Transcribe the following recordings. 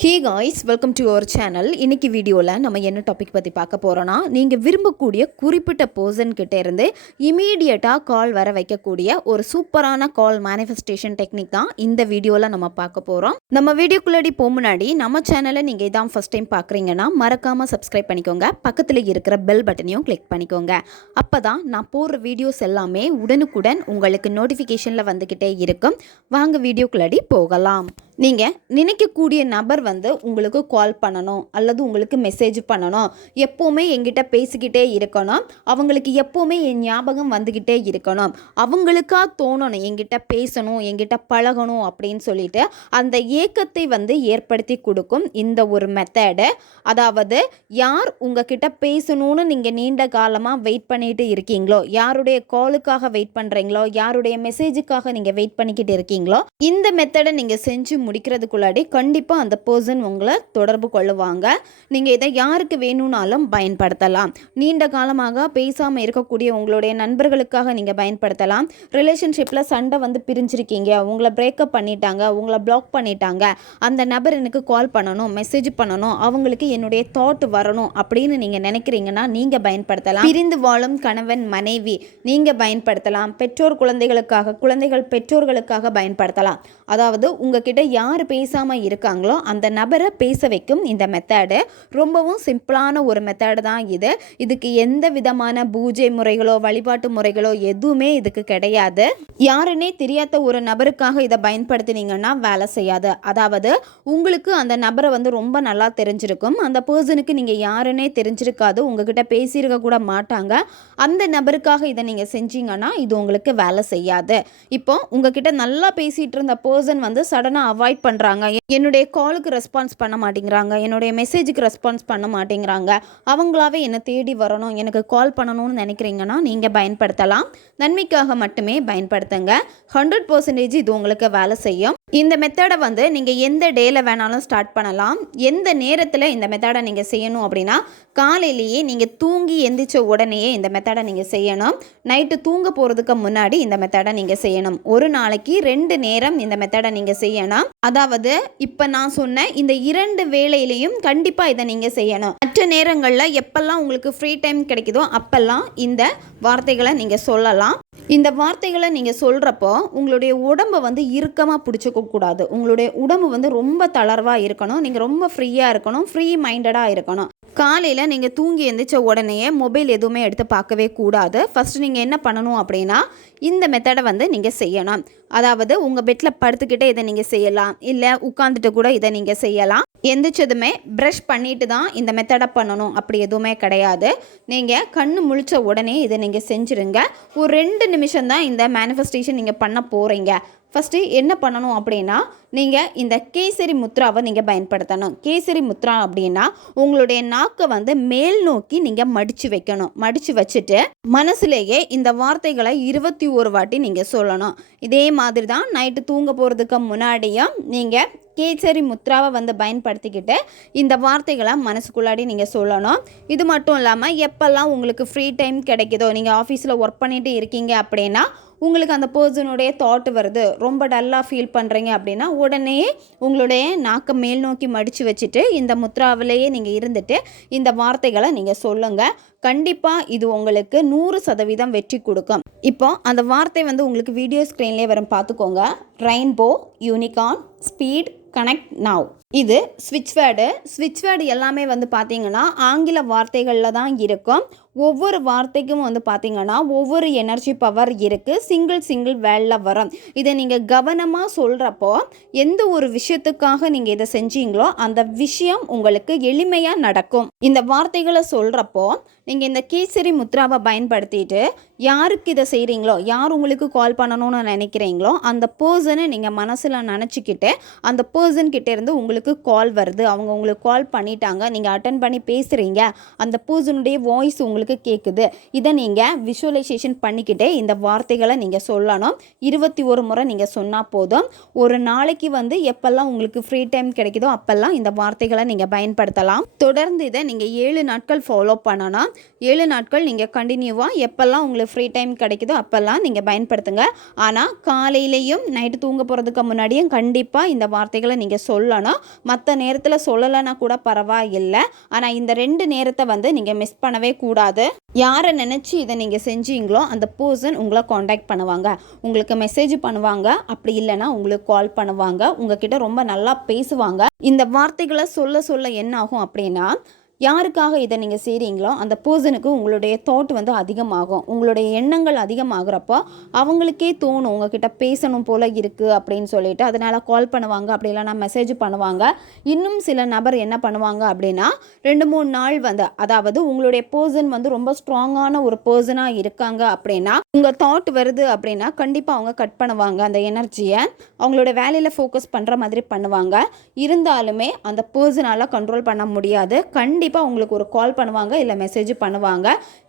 Hey guys welcome to our channel இன்றைக்கி வீடியோவில் நம்ம என்ன டாபிக் பற்றி பார்க்க போகிறோன்னா நீங்கள் விரும்பக்கூடிய குறிப்பிட்ட பர்சன்கிட்ட இருந்து இமீடியட்டாக கால் வர வைக்கக்கூடிய ஒரு சூப்பரான கால் மேனிஃபெஸ்டேஷன் டெக்னிக் தான் இந்த வீடியோவில் நம்ம பார்க்க போகிறோம் நம்ம வீடியோக்குள்ளாடி போக முன்னாடி நம்ம சேனலை நீங்கள் இதான் ஃபஸ்ட் டைம் பார்க்குறீங்கன்னா மறக்காமல் சப்ஸ்கிரைப் பண்ணிக்கோங்க. பக்கத்தில் இருக்கிற பெல் பட்டனையும் கிளிக் பண்ணிக்கோங்க. அப்போ தான் நான் போடுற வீடியோஸ் எல்லாமே உடனுக்குடன் உங்களுக்கு நோட்டிஃபிகேஷனில் வந்துக்கிட்டே இருக்கும். வாங்க வீடியோக்குள்ளாடி போகலாம். நீங்கள் நினைக்கக்கூடிய நபர் வந்து உங்களுக்கு கால் பண்ணணும் அல்லது உங்களுக்கு மெசேஜ் பண்ணணும். எப்போவுமே எங்கிட்ட பேசிக்கிட்டே இருக்கணும். அவங்களுக்கு எப்போவுமே என் ஞாபகம் வந்துக்கிட்டே இருக்கணும். அவங்களுக்காக தோணணும் என்கிட்ட பேசணும் எங்கிட்ட பழகணும் அப்படின்னு சொல்லிட்டு அந்த ஏக்கத்தை வந்து ஏற்படுத்தி கொடுக்கும் இந்த ஒரு மெத்தடு அதாவது யார் உங்ககிட்ட பேசணும்னு நீங்கள் நீண்ட காலமாக வெயிட் பண்ணிட்டு இருக்கீங்களோ யாருடைய காலுக்காக வெயிட் பண்ணுறீங்களோ யாருடைய மெசேஜுக்காக நீங்கள் வெயிட் பண்ணிக்கிட்டு இருக்கீங்களோ இந்த மெத்தடை நீங்கள் செஞ்சு முடிக்கிறதுக்குள்ளாடி கண்டிப்பாக அந்த பர்சன் உங்களை தொடர்பு கொள்ளுவாங்க. நீங்கள் இதை யாருக்கு வேணும்னாலும் பயன்படுத்தலாம். நீண்ட காலமாக பேசாமல் இருக்கக்கூடிய உங்களுடைய நண்பர்களுக்காக நீங்கள் பயன்படுத்தலாம். ரிலேஷன்ஷிப்பில் சண்டை வந்து பிரிஞ்சிருக்கீங்க. உங்களை பிரேக்கப் பண்ணிட்டாங்க. உங்களை பிளாக் பண்ணிட்டாங்க. அந்த நபர் எனக்கு கால் பண்ணணும் மெசேஜ் பண்ணணும். அவங்களுக்கு என்னுடைய தாட் வரணும் அப்படின்னு நீங்கள் நினைக்கிறீங்கன்னா நீங்கள் பயன்படுத்தலாம். பிரிந்து வாழும் கணவன் மனைவி நீங்கள் பயன்படுத்தலாம். பெற்றோர் குழந்தைகளுக்காக குழந்தைகள் பெற்றோர்களுக்காக பயன்படுத்தலாம். அதாவது உங்ககிட்ட யார் பேசாமல் இருக்காங்களோ அந்த நபரை பேச வைக்கும் இந்த மெத்தடு ரொம்பவும் சிம்பிளான ஒரு மெத்தடு தான் இது. இதுக்கு எந்த விதமான பூஜை முறைகளோ வழிபாட்டு முறைகளோ எதுவுமே இதுக்கு கிடையாது. யாருன்னே தெரியாத ஒரு நபருக்காக இதை பயன்படுத்தினீங்கன்னா வேலை செய்யாது. அதாவது உங்களுக்கு அந்த நபரை வந்து ரொம்ப நல்லா தெரிஞ்சிருக்கும். அந்த பர்சனுக்கு நீங்கள் யாருன்னே தெரிஞ்சிருக்காது. உங்ககிட்ட பேசியிருக்க கூட மாட்டாங்க. அந்த நபருக்காக இதை நீங்கள் செஞ்சீங்கன்னா இது உங்களுக்கு வேலை செய்யாது. இப்போ உங்ககிட்ட நல்லா பேசிகிட்டு இருந்த பர்சன் வந்து சடனாக அவாய்ட் பண்ணுறாங்க என்னுடைய காலுக்கு ரெஸ்பான்ஸ் பண்ண மாட்டேங்கிறாங்க. என்னுடைய மெசேஜுக்கு ரெஸ்பான்ஸ் பண்ண மாட்டேங்கிறாங்க. அவங்களாவே என்னை தேடி வரணும். எனக்கு கால் பண்ணணும்னு நினைக்கிறீங்கன்னா நீங்கள் பயன்படுத்தலாம். நன்மைக்காக மட்டுமே பயன்படுத்துங்க. ஹண்ட்ரட் பர்சன்டேஜ் இது உங்களுக்கு வேலை செய்யும். இந்த மெத்தடை வந்து நீங்கள் எந்த டேயில் வேணாலும் ஸ்டார்ட் பண்ணலாம். எந்த நேரத்தில் இந்த மெத்தடை நீங்கள் செய்யணும் அப்படின்னா காலையிலேயே நீங்கள் தூங்கி எந்திரிச்ச உடனேயே இந்த மெத்தடை நீங்கள் செய்யணும். நைட்டு தூங்க போகிறதுக்கு முன்னாடி இந்த மெத்தடை நீங்கள் செய்யணும். ஒரு நாளைக்கு ரெண்டு நேரம் இந்த மெத்தடை நீங்கள் செய்யணும். அதாவது இப்போ நான் சொன்ன இந்த இரண்டு வேலையிலையும் கண்டிப்பாக இதை நீங்கள் செய்யணும். மற்ற நேரங்களில் எப்பெல்லாம் உங்களுக்கு ஃப்ரீ டைம் கிடைக்குதோ அப்பெல்லாம் இந்த வார்த்தைகளை நீங்கள் சொல்லலாம். இந்த வார்த்தைகளை நீங்கள் சொல்கிறப்போ உங்களுடைய உடம்பை வந்து இறுக்கமாக பிடிச்சிக்க கூடாது. உங்களுடைய உடம்பு வந்து ரொம்ப தளர்வாக இருக்கணும். நீங்கள் ரொம்ப ஃப்ரீயாக இருக்கணும். ஃப்ரீ மைண்டடாக இருக்கணும். காலையில் நீங்கள் தூங்கி எழுந்திரிச்ச உடனேயே மொபைல் எதுவுமே எடுத்து பார்க்கவே கூடாது. ஃபஸ்ட்டு நீங்கள் என்ன பண்ணணும் அப்படின்னா இந்த மெத்தடை வந்து நீங்கள் செய்யணும். அதாவது உங்கள் பெட்டில் படுத்துக்கிட்டே இதை நீங்கள் செய்யலாம். இல்லை உட்காந்துட்டு கூட இதை நீங்கள் செய்யலாம். எந்திரிச்சதுமே ப்ரஷ் பண்ணிட்டு தான் இந்த மெத்தடை பண்ணணும். அப்படி எதுவுமே கிடையாது. நீங்கள் கண் முழிச்ச உடனே இதை நீங்கள் செஞ்சுருங்க. ஒரு ரெண்டு நிமிஷம் தான் இந்த மேனிஃபெஸ்டேஷன் நீங்கள் பண்ண போகிறீங்க ஃபஸ்ட்டு என்ன பண்ணணும் அப்படின்னா நீங்கள் இந்த கேசரி முத்ராவை நீங்கள் பயன்படுத்தணும். கேசரி முத்ரா அப்படின்னா உங்களுடைய நாக்கை வந்து மேல் நோக்கி நீங்கள் மடித்து வைக்கணும். மடித்து வச்சுட்டு மனசுலேயே இந்த வார்த்தைகளை இருபத்தி ஒரு வாட்டி நீங்கள் சொல்லணும். இதே மாதிரி தான் நைட்டு தூங்க போகிறதுக்கு முன்னாடியும் நீங்கள் கேசரி முத்ராவை வந்து பயன்படுத்திக்கிட்டு இந்த வார்த்தைகளை மனசுக்குள்ளாடி நீங்கள் சொல்லணும். இது மட்டும் இல்லாமல் எப்போல்லாம் உங்களுக்கு ஃப்ரீ டைம் கிடைக்குதோ நீங்கள் ஆஃபீஸில் ஒர்க் பண்ணிட்டு இருக்கீங்க அப்படின்னா உங்களுக்கு அந்த பர்சனுடைய தாட் வருது ரொம்ப டல்லாக ஃபீல் பண்ணுறீங்க அப்படின்னா உடனே உங்களுடைய நாக்கை மேல் நோக்கி மடித்து வச்சுட்டு இந்த முத்ராவிலேயே நீங்கள் இருந்துட்டு இந்த வார்த்தைகளை நீங்கள் சொல்லுங்கள் கண்டிப்பாக இது உங்களுக்கு நூறு சதவீதம் வெற்றி கொடுக்கும். இப்போ அந்த வார்த்தை வந்து உங்களுக்கு வீடியோ ஸ்க்ரீன்லேயே வரும் பார்த்துக்கோங்க. Rainbow unicorn speed connect now இது ஸ்விட்ச் வேர்டு ஸ்விட்ச் வேர்டு எல்லாமே வந்து பார்த்தீங்கன்னா ஆங்கில வார்த்தைகளில் தான் இருக்கும். ஒவ்வொரு வார்த்தைக்கும் வந்து பார்த்தீங்கன்னா ஒவ்வொரு எனர்ஜி பவர் இருக்குது சிங்கிள் சிங்கிள் வேர்டில் வரும். இதை நீங்கள் கவனமாக சொல்கிறப்போ எந்த ஒரு விஷயத்துக்காக நீங்கள் இதை செஞ்சீங்களோ அந்த விஷயம் உங்களுக்கு எளிமையாக நடக்கும். இந்த வார்த்தைகளை சொல்கிறப்போ நீங்கள் இந்த கேசரி முத்ராவை பயன்படுத்திட்டு யாருக்கு இதை செய்கிறீங்களோ யார் உங்களுக்கு கால் பண்ணணும்னு நினைக்கிறீங்களோ அந்த பர்சனை நீங்கள் மனசில் நினச்சிக்கிட்டு அந்த பர்சன் இருந்து உங்களுக்கு கால் வருது. அவங்க உங்களுக்கு கால் பண்ணிட்டாங்க. நீங்கள் அட்டன் பண்ணி பேசுகிறீங்க அந்த பர்சனுடைய வாய்ஸ் உங்களுக்கு கேட்குது இதை நீங்கள் விஷுவலைசேஷன் பண்ணிக்கிட்டே இந்த வார்த்தைகளை நீங்கள் சொல்லணும். இருபத்தி ஒரு முறை நீங்கள் சொன்னால் போதும். ஒரு நாளைக்கு வந்து எப்பெல்லாம் உங்களுக்கு ஃப்ரீ டைம் கிடைக்குதோ அப்பெல்லாம் இந்த வார்த்தைகளை நீங்கள் பயன்படுத்தலாம். தொடர்ந்து இதை நீங்கள் ஏழு நாட்கள் ஃபாலோ பண்ணணும். ஏழு நாட்கள் நீங்கள் கண்டினியூவாக எப்பெல்லாம் உங்களுக்கு ஃப்ரீ டைம் கிடைக்குதோ அப்போல்லாம் நீங்கள் பயன்படுத்துங்க. ஆனால் காலையிலையும் நைட்டு தூங்க போகிறதுக்கு முன்னாடியும் கண்டிப்பாக இந்த வார்த்தைகளை நீங்கள் சொல்லணும். மற்ற நேரத்தில் சொல்லலைன்னா கூட பரவாயில்லை. ஆனால் இந்த ரெண்டு நேரத்தை வந்து நீங்கள் மிஸ் பண்ணவே கூடாது. யாரை நினச்சி இதை நீங்கள் செஞ்சீங்களோ அந்த பர்சன் உங்களை காண்டாக்ட் பண்ணுவாங்க. உங்களுக்கு மெசேஜ் பண்ணுவாங்க. அப்படி இல்லைனா உங்களுக்கு கால் பண்ணுவாங்க. உங்ககிட்ட ரொம்ப நல்லா பேசுவாங்க. இந்த வார்த்தைகளை சொல்ல சொல்ல என்ன ஆகும் அப்படின்னா யாருக்காக இதை நீங்கள் செய்கிறீங்களோ அந்த பர்சனுக்கு உங்களுடைய தாட் வந்து அதிகமாகும். உங்களுடைய எண்ணங்கள் அதிகமாகிறப்போ அவங்களுக்கே தோணும் உங்ககிட்ட பேசணும் போல் இருக்குது அப்படின்னு சொல்லிட்டு. அதனால் கால் பண்ணுவாங்க அப்படி இல்லைனா மெசேஜ் பண்ணுவாங்க. இன்னும் சில நபர் என்ன பண்ணுவாங்க அப்படின்னா ரெண்டு மூணு நாள் வந்து அதாவது உங்களுடைய பர்சன் வந்து ரொம்ப ஸ்ட்ராங்கான ஒரு பர்சனாக இருக்காங்க அப்படின்னா உங்கள் தாட் வருது அப்படின்னா கண்டிப்பாக அவங்க கட் பண்ணுவாங்க. அந்த எனர்ஜியை அவங்களோட வேலையில் ஃபோக்கஸ் பண்ணுற மாதிரி பண்ணுவாங்க. இருந்தாலுமே அந்த பர்சனால் கண்ட்ரோல் பண்ண முடியாது. கண்டிப்பாக கண்டிப்பாக உங்களுக்கு ஒரு கால் பண்ணுவாங்க இல்லை மெசேஜ் பண்ணுவாங்க.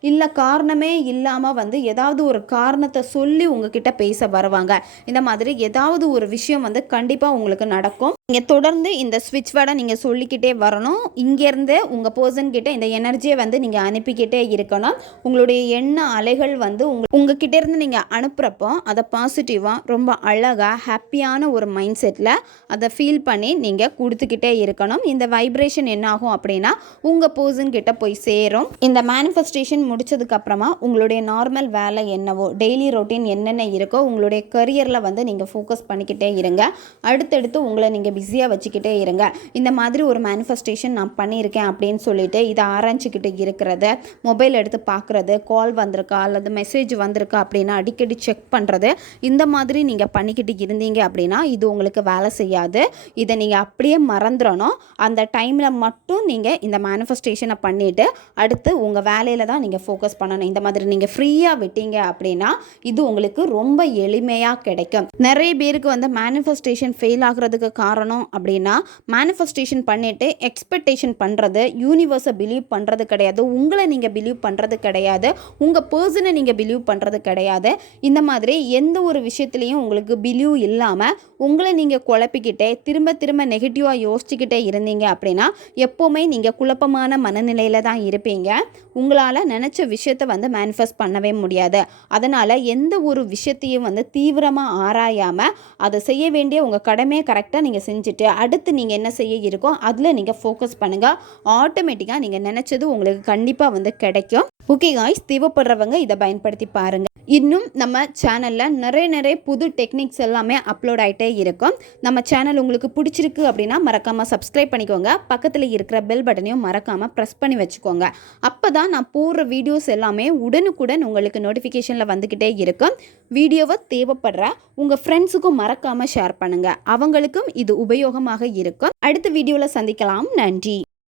இல்லை காரணமே இல்லாமல் வந்து ஏதாவது ஒரு காரணத்தை சொல்லி உங்ககிட்ட பேச வருவாங்க. இந்த மாதிரி ஏதாவது ஒரு விஷயம் வந்து கண்டிப்பாக உங்களுக்கு நடக்கும். நீங்கள் தொடர்ந்து இந்த ஸ்விட்ச் வேர்டை நீங்கள் சொல்லிக்கிட்டே வரணும். இங்கேருந்து உங்கள் பர்சன் கிட்ட இந்த எனர்ஜியை வந்து நீங்கள் அனுப்பிக்கிட்டே இருக்கணும். உங்களுடைய எண்ண அலைகள் வந்து உங்க உங்ககிட்ட இருந்து நீங்கள் அனுப்புகிறப்போ அதை பாசிட்டிவாக ரொம்ப அழகாக ஹாப்பியான ஒரு மைண்ட் செட்டில் அதை ஃபீல் பண்ணி நீங்கள் கொடுத்துக்கிட்டே இருக்கணும். இந்த வைப்ரேஷன் என்ன ஆகும் அப்படின்னா உங்கள் பர்சன் கிட்ட போய் சேரும். இந்த மேனிஃபெஸ்டேஷன் முடிச்சதுக்கப்புறமா உங்களுடைய நார்மல் வேலை என்னவோ டெய்லி ரொட்டீன் என்னென்ன இருக்கோ உங்களுடைய கரியரில் வந்து நீங்கள் ஃபோக்கஸ் பண்ணிக்கிட்டே இருங்க. அடுத்தடுத்து உங்களை நீங்கள் பிஸியாக வச்சுக்கிட்டே இருங்க. இந்த மாதிரி ஒரு மேனிஃபெஸ்டேஷன் நான் பண்ணியிருக்கேன் அப்படின்னு சொல்லிட்டு இதை ஆராய்ச்சிக்கிட்டு இருக்கிறது மொபைல் எடுத்து பார்க்குறது கால் வந்திருக்கா அல்லது மெசேஜ் வந்திருக்கா அப்படின்னா அடிக்கடி செக் பண்ணுறது இந்த மாதிரி நீங்கள் பண்ணிக்கிட்டு இருந்தீங்க அப்படின்னா இது உங்களுக்கு வேலை செய்யாது. இதை நீங்கள் அப்படியே மறந்துடணும். அந்த டைமில் மட்டும் நீங்கள் இந்த மேனிஃபெஸ்டேஷனை பண்ணிவிட்டு அடுத்து உங்கள் வேலையில் தான் நீங்கள் ஃபோக்கஸ் பண்ணணும். இந்த மாதிரி நீங்கள் ஃப்ரீயாக விட்டீங்க அப்படின்னா இது உங்களுக்கு ரொம்ப எளிமையாக கிடைக்கும். நிறைய பேருக்கு வந்து மேனிஃபெஸ்டேஷன் ஃபெயில் ஆகுறதுக்கு காரணம் அப்படின்னா மேனிஃபெஸ்டேஷன் பண்ணிவிட்டு எக்ஸ்பெக்டேஷன் பண்ணுறது யூனிவர்ஸை பிலீவ் பண்ணுறது கிடையாது. உங்களை நீங்கள் பிலீவ் பண்ணுறது கிடையாது. உங்கள் பர்சனை நீங்கள் பிலீவ் பண்ணுறது கிடையாது. இந்த மாதிரி எந்த ஒரு விஷயத்துலையும் உங்களுக்கு பிலீவ் இல்லாமல் உங்களை நீங்கள் குழப்பிக்கிட்டே திரும்ப திரும்ப நெகட்டிவாக யோசிச்சுக்கிட்டே இருந்தீங்க அப்படின்னா எப்போவுமே நீங்கள் குழப்பமான மனநிலையில் தான் இருப்பீங்க. உங்களால் நினச்ச விஷயத்தை வந்து மேனிஃபெஸ்ட் பண்ணவே முடியாது. அதனால் எந்த ஒரு விஷயத்தையும் வந்து தீவிரமாக ஆராயாமல் அதை செய்ய வேண்டிய உங்கள் கடமையை கரெக்டாக நீங்கள் செஞ்சுட்டு அடுத்து நீங்கள் என்ன செய்ய இருக்கோ அதில் நீங்கள் ஃபோக்கஸ் பண்ணுங்கள் ஆட்டோமேட்டிக்காக நீங்கள் நினச்சது உங்களுக்கு கண்டிப்பாக வந்து கிடைக்கும். ஓகே காய்ஸ் தேவைப்படுறவங்க இதை பயன்படுத்தி பாருங்கள் இன்னும் நம்ம சேனலில் நிறைய நிறைய புது டெக்னிக்ஸ் எல்லாமே அப்லோட் ஆகிட்டே இருக்கும். நம்ம சேனல் உங்களுக்கு பிடிச்சிருக்கு அப்படின்னா மறக்காமல் சப்ஸ்கிரைப் பண்ணிக்கோங்க. பக்கத்தில் இருக்கிற பெல் பட்டனையும் மறக்காமல் ப்ரெஸ் பண்ணி வச்சுக்கோங்க. அப்போ தான் நான் போடுற வீடியோஸ் எல்லாமே உடனுக்குடன் உங்களுக்கு நோட்டிஃபிகேஷனில் வந்துக்கிட்டே இருக்கும். வீடியோவை தேவைப்படுற உங்கள் ஃப்ரெண்ட்ஸுக்கும் மறக்காமல் ஷேர் பண்ணுங்கள் அவங்களுக்கும் இது உபயோகமாக இருக்கும். அடுத்த வீடியோவில் சந்திக்கலாம். நன்றி.